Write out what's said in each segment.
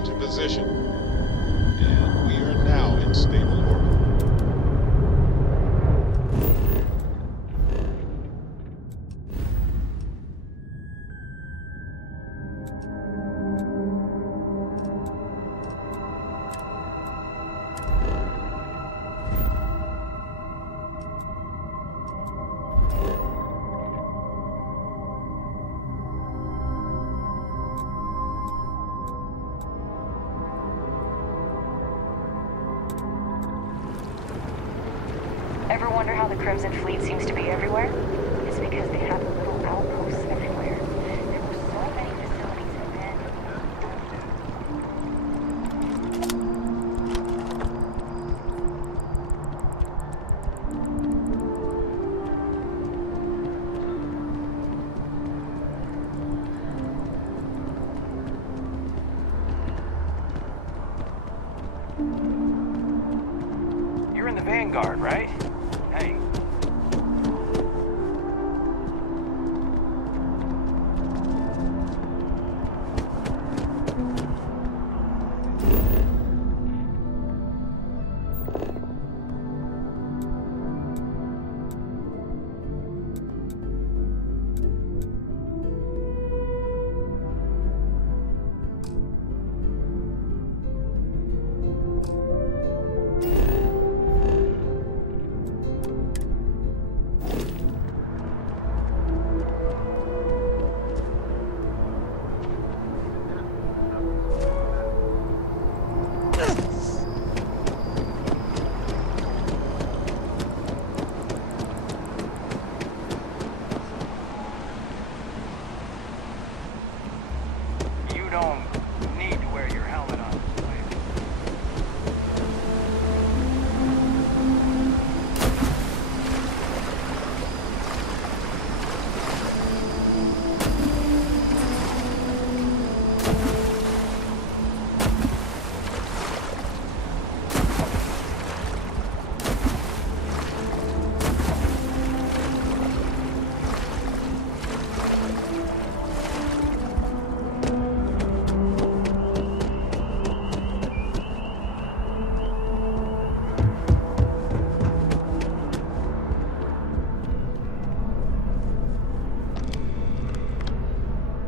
into position. And we are now in stable orbit. Ever wonder how the Crimson Fleet seems to be everywhere? It's because they have little outposts everywhere. There were so many facilities abandoned. You're in the Vanguard, right? Hey. You don't need to wear your helmet on this plane.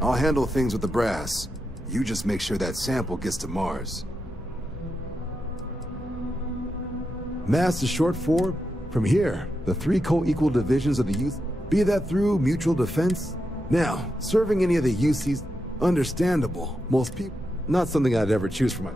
I'll handle things with the brass. You just make sure that sample gets to Mars. Mass is short for, from here, the 3 co-equal divisions of the youth, be that through mutual defense. Now, serving any of the UCs, understandable. Most people, not something I'd ever choose for my...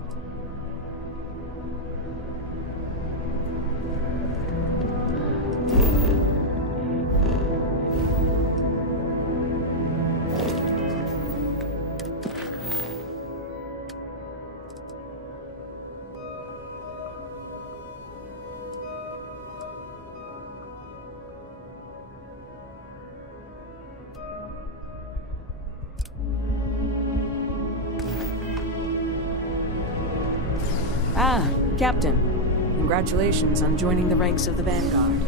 Ah, Captain. Congratulations on joining the ranks of the Vanguard.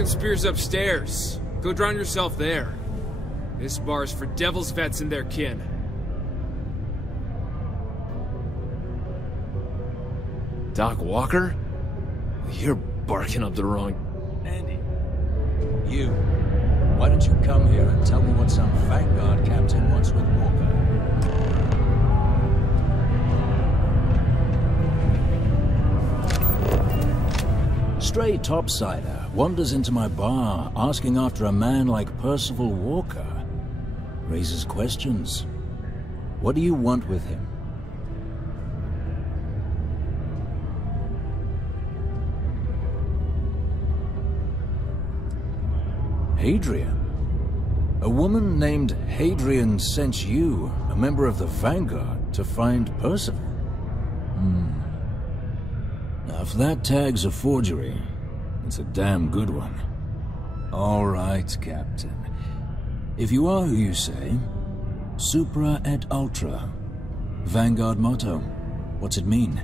Falcon Spear's upstairs. Go drown yourself there. This bar's for Devil's vets and their kin. Doc Walker? You're barking up the wrong... Andy, you. Why don't you come here and tell me what some Vanguard captain wants with Walker? Stray topsider wanders into my bar asking after a man like Percival Walker. Raises questions. What do you want with him? Hadrian? A woman named Hadrian sent you, a member of the Vanguard, to find Percival? Now, if that tag's a forgery, it's a damn good one. All right, Captain. If you are who you say, Supra et Ultra. Vanguard motto. What's it mean?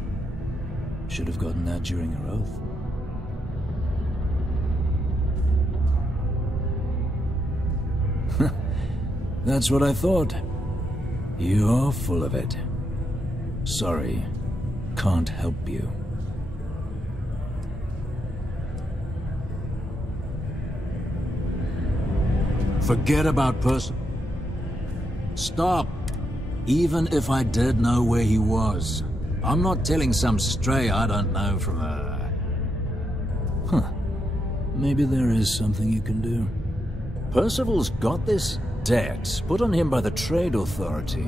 Should have gotten that during your oath. That's what I thought. You're full of it. Sorry, can't help you. Forget about Stop! Even if I did know where he was, I'm not telling some stray I don't know from a... Maybe there is something you can do. Percival's got this debt put on him by the Trade Authority.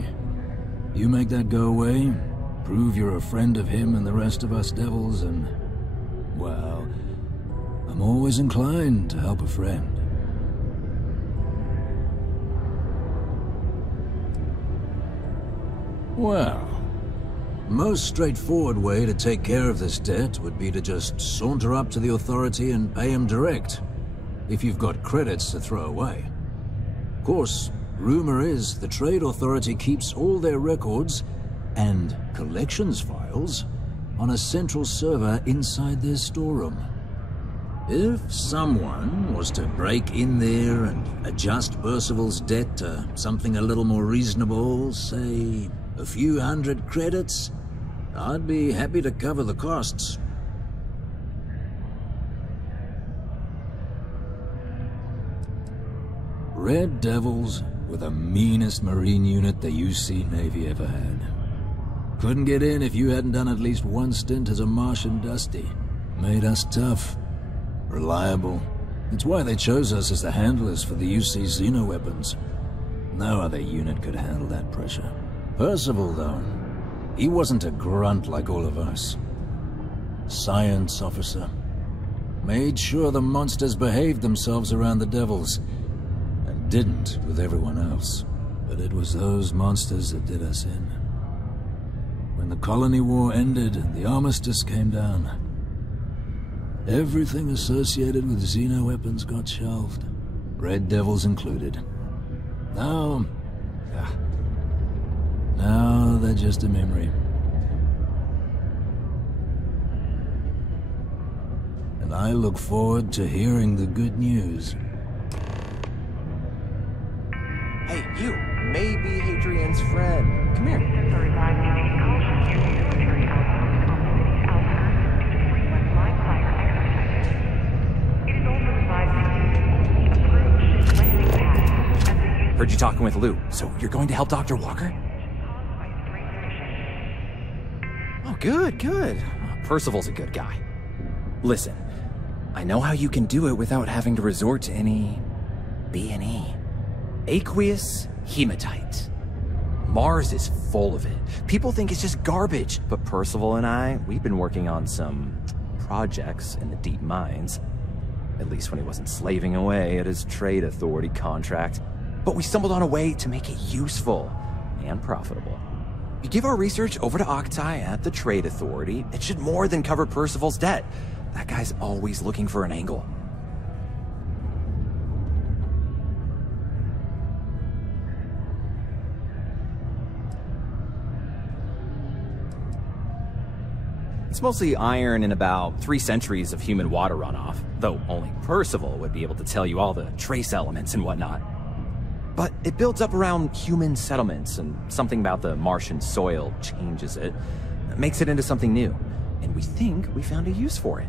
You make that go away, prove you're a friend of him and the rest of us devils, and... well, I'm always inclined to help a friend. Well, most straightforward way to take care of this debt would be to just saunter up to the Authority and pay him direct, if you've got credits to throw away. Of course, rumor is the Trade Authority keeps all their records and collections files on a central server inside their storeroom. If someone was to break in there and adjust Percival's debt to something a little more reasonable, say a few hundred credits, I'd be happy to cover the costs. Red Devils were the meanest Marine unit the UC Navy ever had. Couldn't get in if you hadn't done at least one stint as a Martian Dusty. Made us tough, reliable. It's why they chose us as the handlers for the UC Xeno-weapons. No other unit could handle that pressure. Percival, though, he wasn't a grunt like all of us. Science officer. Made sure the monsters behaved themselves around the Devils, and didn't with everyone else. But it was those monsters that did us in. When the Colony War ended and the armistice came down, everything associated with Xeno-weapons got shelved, Red Devils included. Now they're just a memory. And I look forward to hearing the good news. Hey, you may be Hadrian's friend. Come here. Heard you talking with Lou, so you're going to help Dr. Walker? Oh, good, good. Percival's a good guy. Listen, I know how you can do it without having to resort to any B&E. Aqueous hematite. Mars is full of it. People think it's just garbage, but Percival and I, we've been working on some projects in the deep mines. At least when he wasn't slaving away at his Trade Authority contract. But we stumbled on a way to make it useful and profitable. You give our research over to Octai at the Trade Authority, it should more than cover Percival's debt. That guy's always looking for an angle. It's mostly iron and about 3 centuries of human water runoff, though only Percival would be able to tell you all the trace elements and whatnot. But it builds up around human settlements, and something about the Martian soil changes it, makes it into something new, and we think we found a use for it.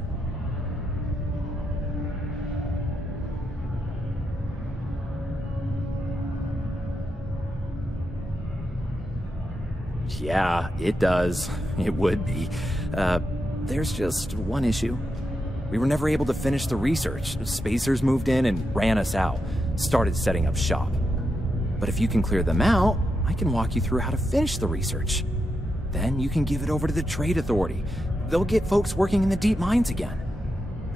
Yeah, it does. It would be. There's just one issue. We were never able to finish the research. Spacers moved in and ran us out, started setting up shop. But if you can clear them out, I can walk you through how to finish the research. Then you can give it over to the Trade Authority. They'll get folks working in the deep mines again.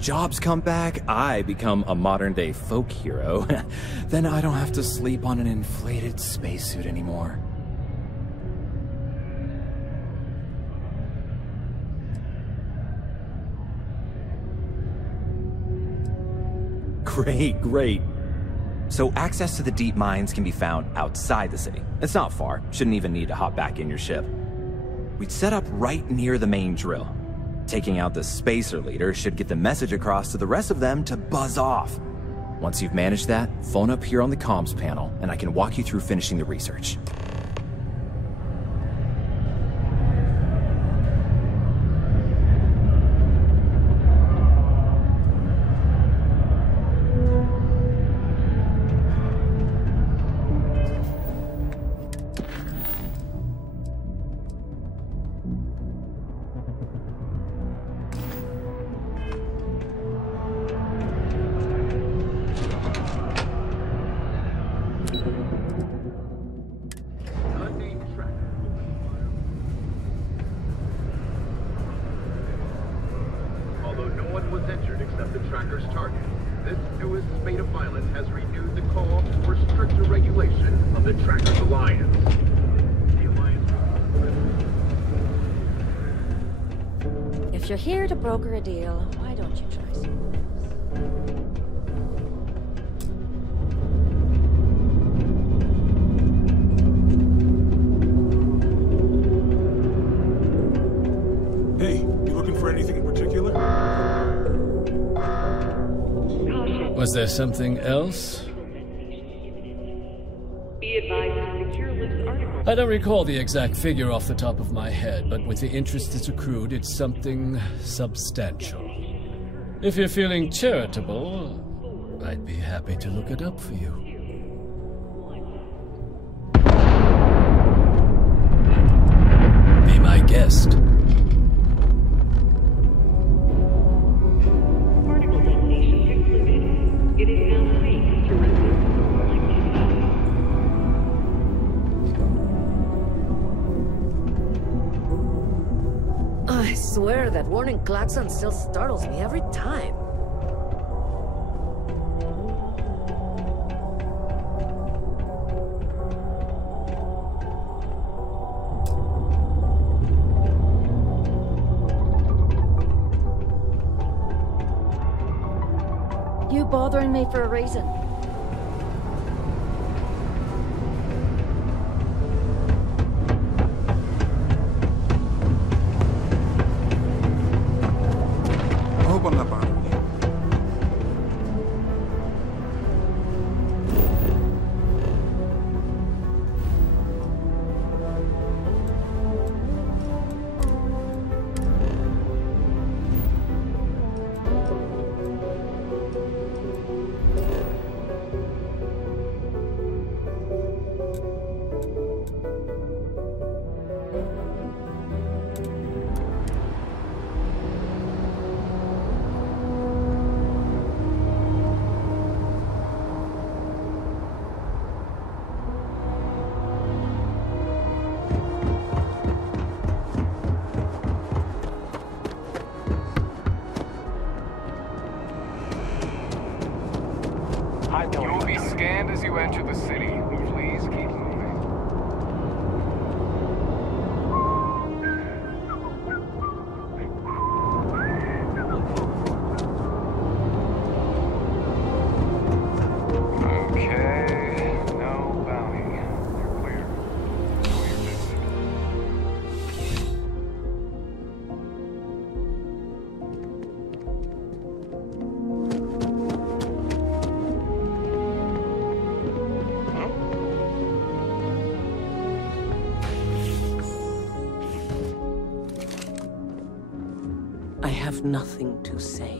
Jobs come back, I become a modern-day folk hero. Then I don't have to sleep on an inflated spacesuit anymore. Great, great. So access to the deep mines can be found outside the city. It's not far, shouldn't even need to hop back in your ship. We'd set up right near the main drill. Taking out the spacer leader should get the message across to the rest of them to buzz off. Once you've managed that, phone up here on the comms panel, and I can walk you through finishing the research. If you're here to broker a deal, why don't you try some? Hey, you looking for anything in particular? Was there something else? I don't recall the exact figure off the top of my head, but with the interest that's accrued, it's something substantial. If you're feeling charitable, I'd be happy to look it up for you. Be my guest. Particle detonation concluded. It is now safe to resume. I swear that warning klaxon still startles me every time. You bothering me for a reason. Open the bottle. You will be scanned as you enter the city. Please keep moving. Okay, no bounty. You're clear. Enjoy your visit. I have nothing to say.